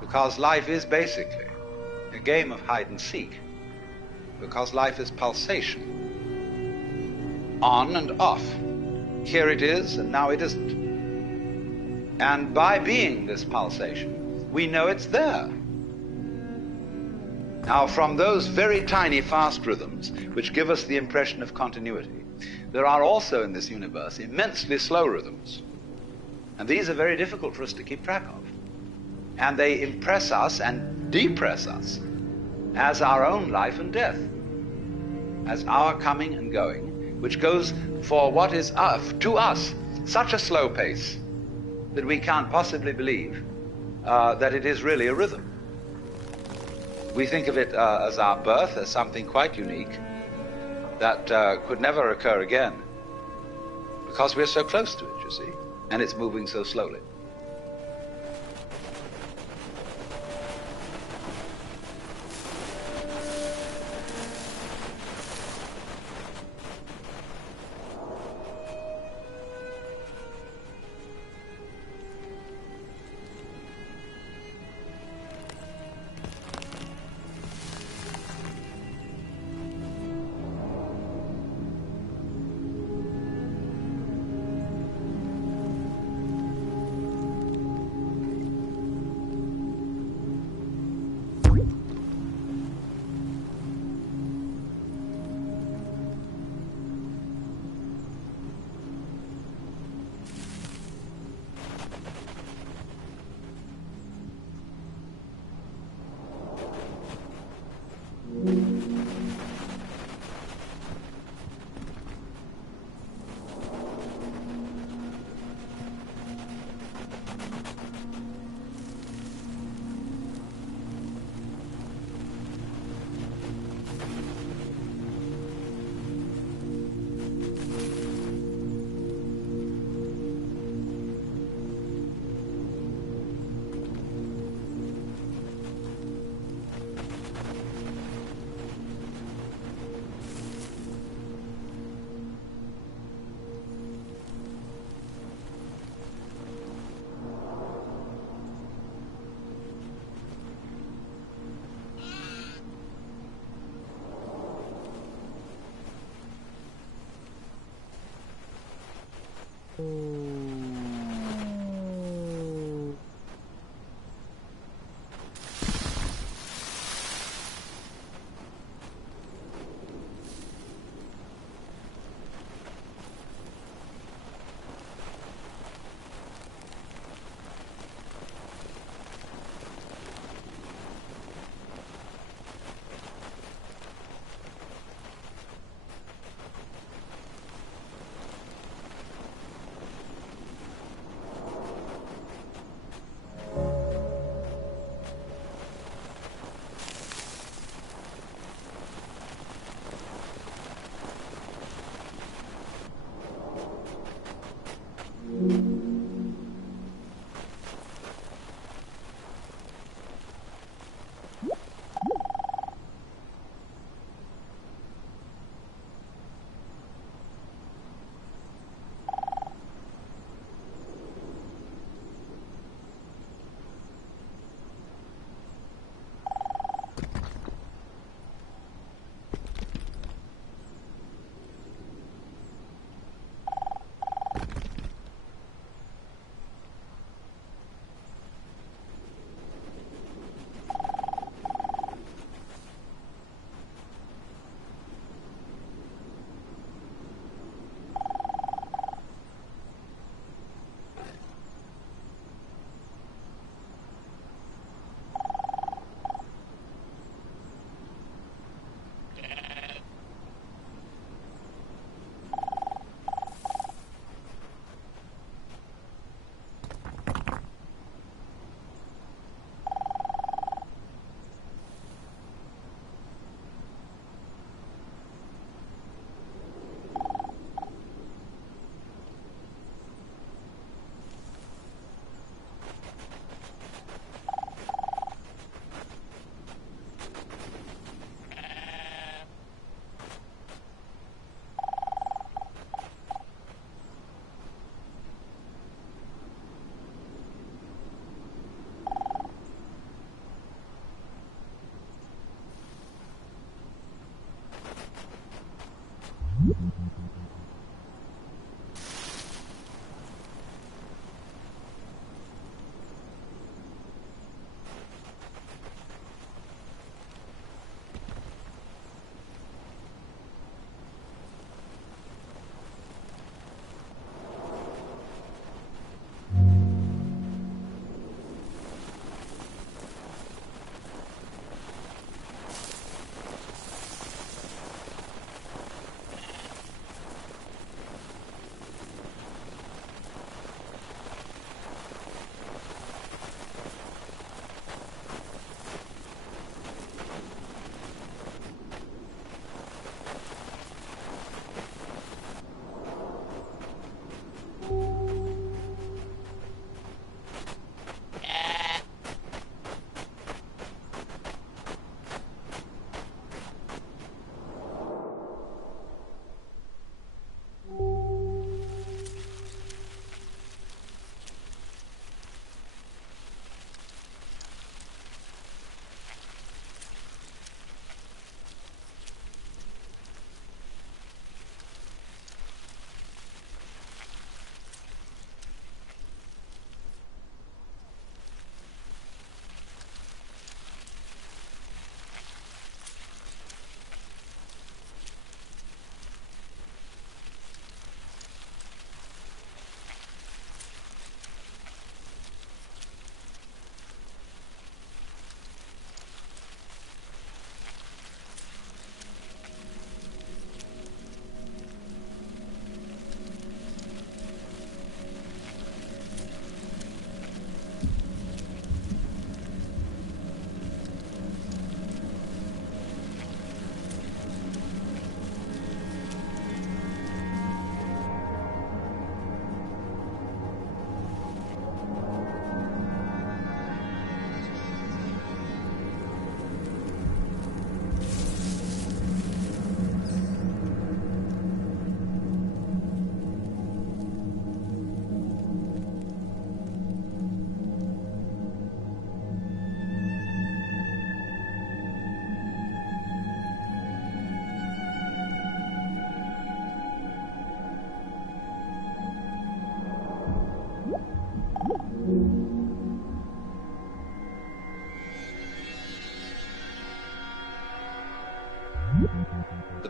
Because life is basically a game of hide and seek. Because life is pulsation. On and off. Here it is, and now it isn't. And by being this pulsation, we know it's there. Now, from those very tiny fast rhythms, which give us the impression of continuity, there are also in this universe immensely slow rhythms. And these are very difficult for us to keep track of. And they impress us and depress us as our own life and death, as our coming and going, which goes for what is to us such a slow pace that we can't possibly believe that it is really a rhythm. We think of it as our birth, as something quite unique that could never occur again, because we're so close to it, you see, and it's moving so slowly.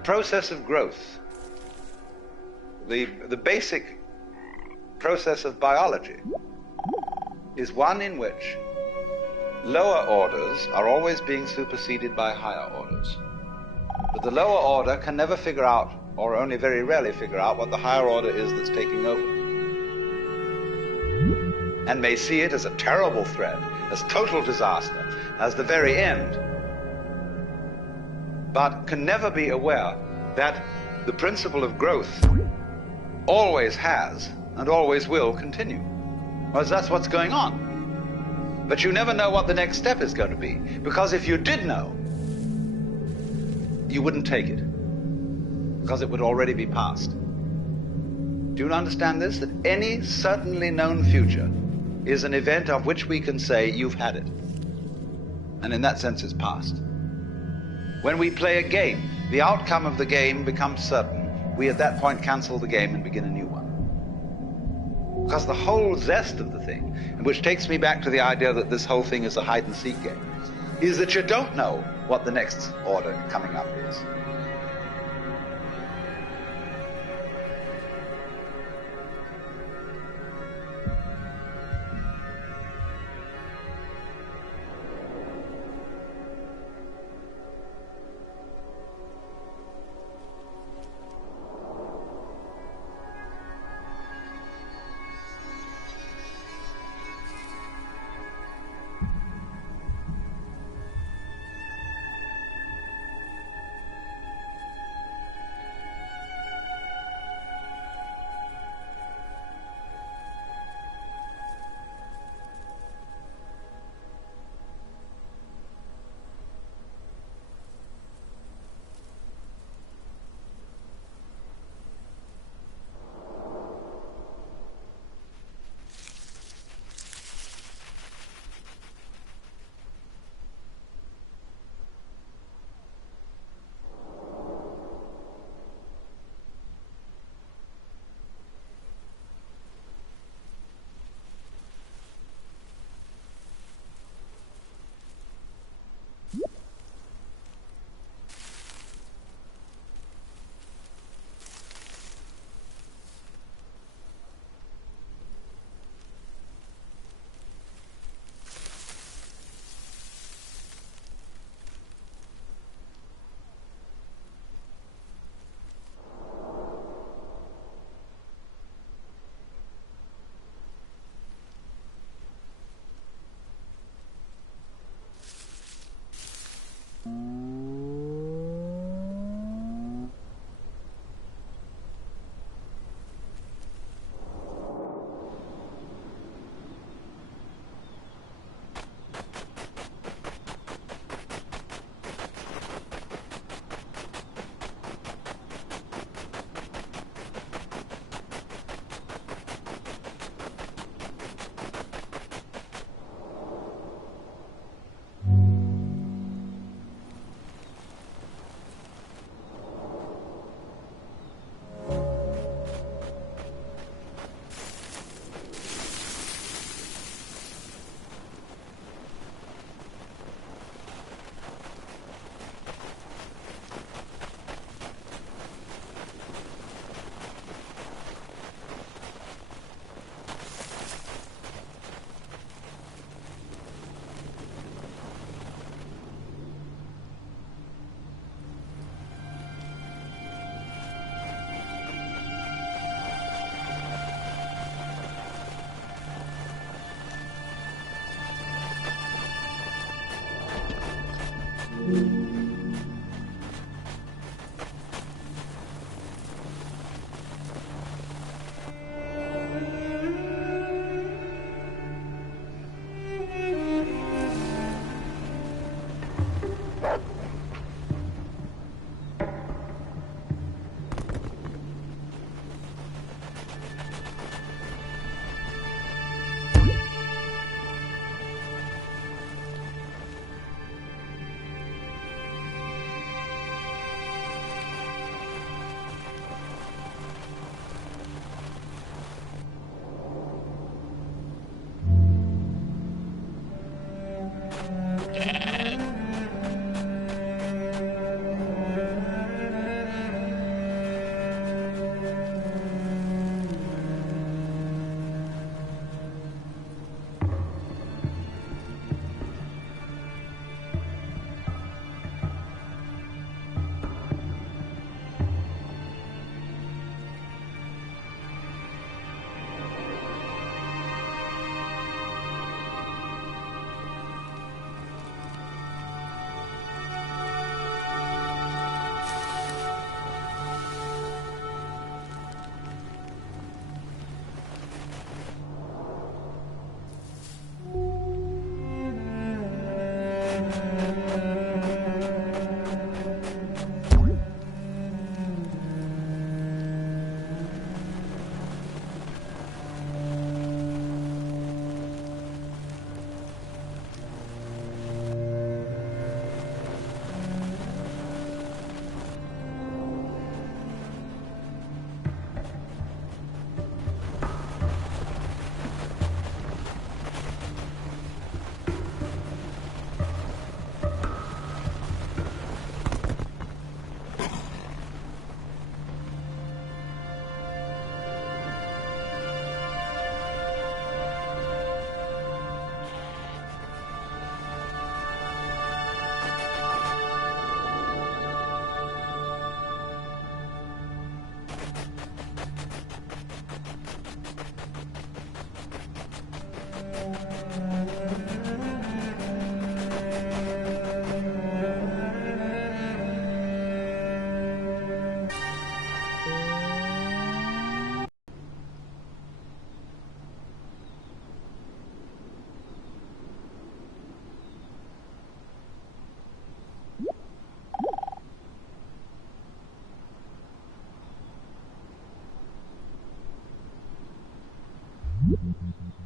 process of growth, the basic process of biology, is one in which lower orders are always being superseded by higher orders. But the lower order can never figure out, or only very rarely figure out, what the higher order is that's taking over, and may see it as a terrible threat, as total disaster, as the very end, but can never be aware that the principle of growth always has and always will continue. Because that's what's going on. But you never know what the next step is going to be, because if you did know, you wouldn't take it, because it would already be past. Do you understand this? That any certainly known future is an event of which we can say, you've had it. And in that sense, it's past. When we play a game, the outcome of the game becomes certain. We at that point cancel the game and begin a new one. Because the whole zest of the thing, and which takes me back to the idea that this whole thing is a hide-and-seek game, is that you don't know what the next order coming up is.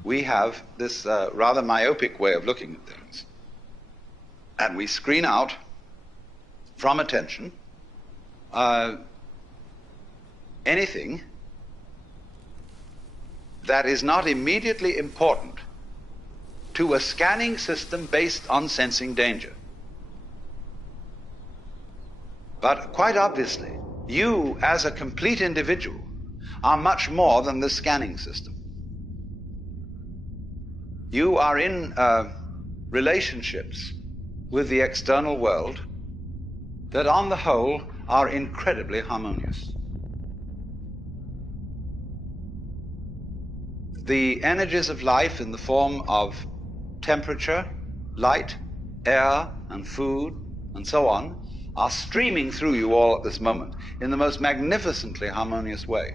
we have this rather myopic way of looking at things. And we screen out from attention anything that is not immediately important to a scanning system based on sensing danger. But quite obviously, you as a complete individual are much more than the scanning system. You are in relationships with the external world that on the whole are incredibly harmonious. The energies of life in the form of temperature, light, air, and food, and so on, are streaming through you all at this moment in the most magnificently harmonious way.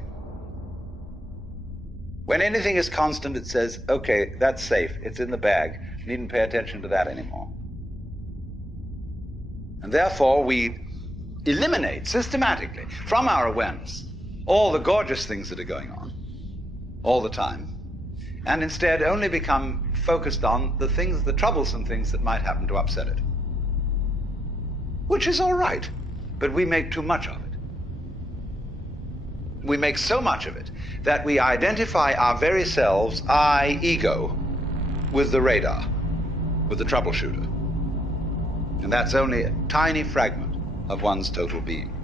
When anything is constant, it says, okay, that's safe, it's in the bag, needn't pay attention to that anymore. And therefore we eliminate systematically from our awareness all the gorgeous things that are going on all the time, and instead only become focused on the things, the troublesome things that might happen to upset it. Which is all right, but we make too much of it. We make so much of it that we identify our very selves, I, ego, with the radar, with the troubleshooter. And that's only a tiny fragment of one's total being.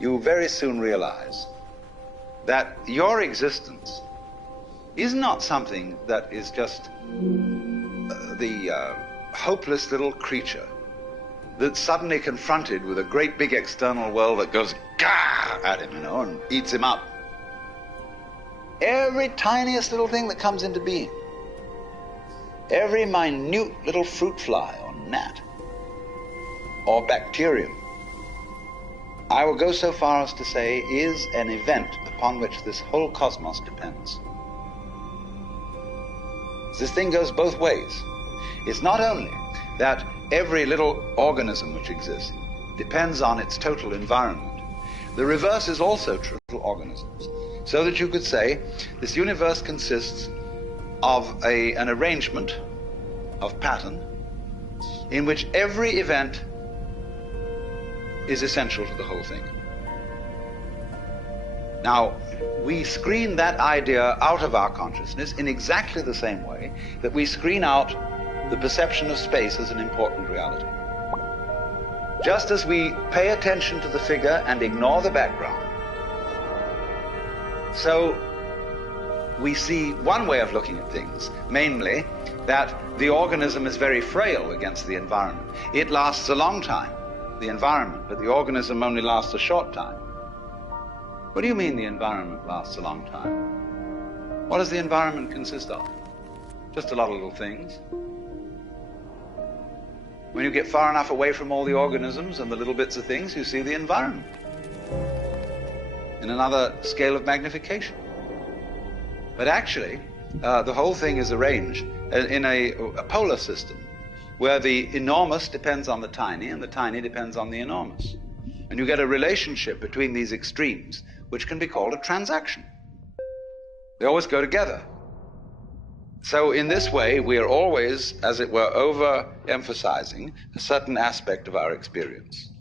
you very soon realize that your existence is not something that is just the hopeless little creature that's suddenly confronted with a great big external world that goes gah at him, and eats him up. Every tiniest little thing that comes into being, every minute little fruit fly or gnat or bacterium, I will go so far as to say, is an event upon which this whole cosmos depends. This thing goes both ways. It's not only that every little organism which exists depends on its total environment. The reverse is also true for organisms. So that you could say this universe consists of an arrangement of pattern in which every event is essential to the whole thing. Now, we screen that idea out of our consciousness in exactly the same way that we screen out the perception of space as an important reality. Just as we pay attention to the figure and ignore the background, so we see one way of looking at things, mainly that the organism is very frail against the environment. It lasts a long time, the environment, but the organism only lasts a short time. What do you mean the environment lasts a long time? What does the environment consist of? Just a lot of little things. When you get far enough away from all the organisms and the little bits of things, you see the environment in another scale of magnification. But actually, the whole thing is arranged in a polar system where the enormous depends on the tiny and the tiny depends on the enormous. And you get a relationship between these extremes, which can be called a transaction. They always go together. So in this way, we are always, as it were, overemphasizing a certain aspect of our experience.